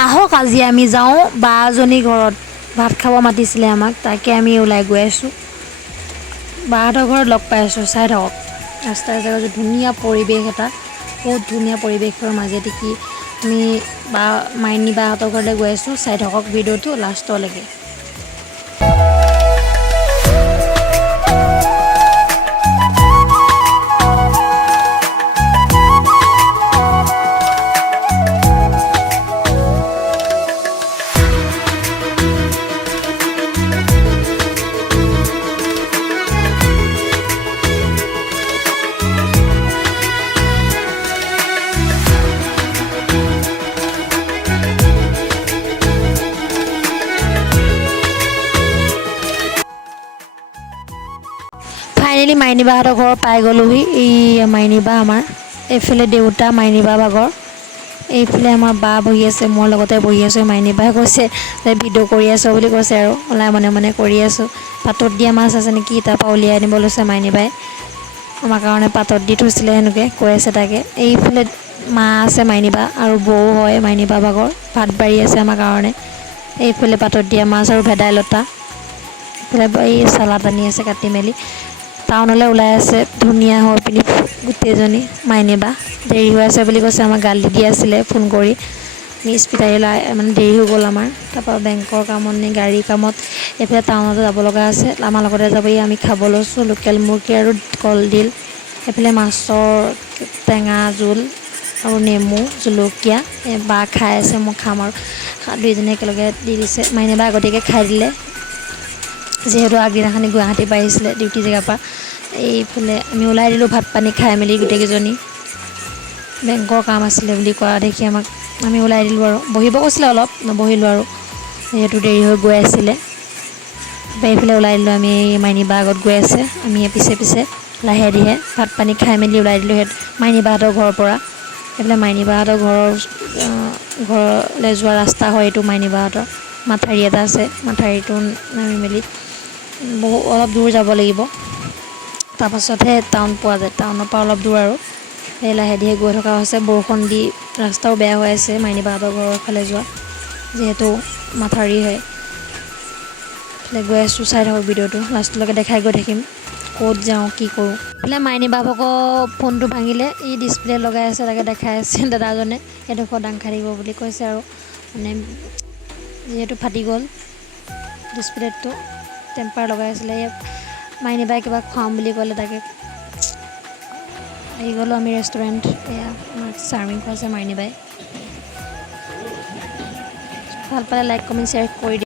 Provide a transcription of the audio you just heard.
আহক আজি আমি যাওঁ বা এজনী ঘৰত ভাত খাব মাতিছিলে আমাক, তাকে আমি ওলাই গৈ আছোঁ। বাহঁতৰ ঘৰত লগ পাই আছোঁ, চাই থাকক। ৰাস্তাই ৰাস্তাই ধুনীয়া পৰিৱেশ এটা, বহুত ধুনীয়া পৰিৱেশৰ মাজেদি কি আমি মাইনী বাহঁতৰ ঘৰলৈ গৈ আছোঁ। চাই থাকক ভিডিঅ'টো লাষ্টলৈকে। ফাইনেলি মাইনী বাহঁতৰ ঘৰ পাই গ'লোহি। এই মাইনী বা আমাৰ, এইফালে দেউতা মাইনী বা ভাগৰ, এইফালে আমাৰ বা বহি আছে, মোৰ লগতে বহি আছোঁ। মাইনী বাই কৈছে যে ভিডিঅ' কৰি আছোঁ বুলি কৈছে আৰু ওলাই মনে মনে কৰি আছোঁ। পাতত দিয়া মাছ আছে নেকি, তাৰপৰা উলিয়াই আনিব লৈছে মাইনী বাই। আমাৰ কাৰণে পাতত দি থৈছিলে সেনেকৈ কৈ আছে তাকে। এইফালে মা আছে মাইনী বা আৰু বৌ হয় মাইনী বা ভাগৰ, ভাত বাঢ়ি আছে আমাৰ কাৰণে। এইফালে পাতত দিয়া মাছ আৰু ভেদাইলতা, এইফালে এই চালাড আনি আছে কাটি মেলি। টাউনলৈ ওলাই আছে ধুনীয়া হৈ পিনি গোটেইজনী। মাইনী বা দেৰি হৈ আছে বুলি কৈছে, আমাক গালি দি আছিলে ফোন কৰি। মানে দেৰি হৈ গ'ল আমাৰ। তাৰপৰা বেংকৰ কামত নি গাড়ীৰ কামত এইফালে টাউনতে যাব লগা আছে। আমাৰ লগতে যাবহি। আমি খাব লৈছোঁ লোকেল মুৰ্গী আৰু কলডিল, এইফালে মাছৰ টেঙা জোল আৰু নেমু জলকীয়া। বা খাই আছে, মই খাম আৰু দুইজনী একেলগে দি দিছে। মাইনী বা আগতীয়াকৈ খাই দিলে, যিহেতু আগদিনাখনি গুৱাহাটী পৰা আহিছিলে ডিউটি জেগাৰ পৰা। এইফালে আমি ওলাই দিলোঁ ভাত পানী খাই মেলি গোটেইকেইজনী। বেংকৰ কাম আছিলে বুলি কোৱা দেখি আমাক আমি ওলাই দিলোঁ আৰু। বহিব কৈছিলে অলপ, নবহিলোঁ আৰু যিহেতু দেৰি হৈ গৈ আছিলে। এইফালে ওলাই দিলোঁ আমি। মাইনী বা আগত গৈ আছে, আমি পিছে পিছে লাহে ধীৰে ভাত পানী খাই মেলি ওলাই দিলোঁ মাইনী বাহঁতৰ ঘৰৰ পৰা। এইফালে মাইনী বাহঁতৰ ঘৰলৈ যোৱা ৰাস্তা হয় এইটো। মাইনী বাহঁতৰ মাথাউৰি এটা আছে, মাথাউৰিটো নামি মেলি অলপ দূৰ যাব লাগিব, তাৰপাছতহে টাউন পোৱা যায়। টাউনৰ পৰা অলপ দূৰ আৰু সেই লাহে ধীৰে গৈ থকা হৈছে। বৰষুণ দি ৰাস্তাও বেয়া হৈ আছে মাইনী বাহঁতৰ ঘৰৰ ফালে যোৱা, যিহেতু মাথাউৰি হয়। এইফালে গৈ আছোঁ, চাই থাকক ভিডিঅ'টো লাষ্টলৈকে দেখাই গৈ থাকিম ক'ত যাওঁ কি কৰোঁ। এইফালে মাইনী বা ভাগৰ ফোনটো ভাঙিলে, ই ডিছপ্লে লগাই আছে, তাকে দেখাই আছে দাদাজনে। এডোখৰ দাং খাই দিব বুলি কৈছে আৰু, মানে যিহেতু ফাটি গ'ল ডিছপ্লেটো, টেম্পাৰ লগাই আছিলে। মাইনী বাই কিবা খুৱাম বুলি ক'লে, তাকে আহি গ'লোঁ আমি ৰেষ্টুৰেণ্ট। এয়া আমাক চাওমিন খুৱাইছে মাইনী বাই। ভাল পালে লাইক কমেণ্ট শ্বেয়াৰ কৰি দিয়ক।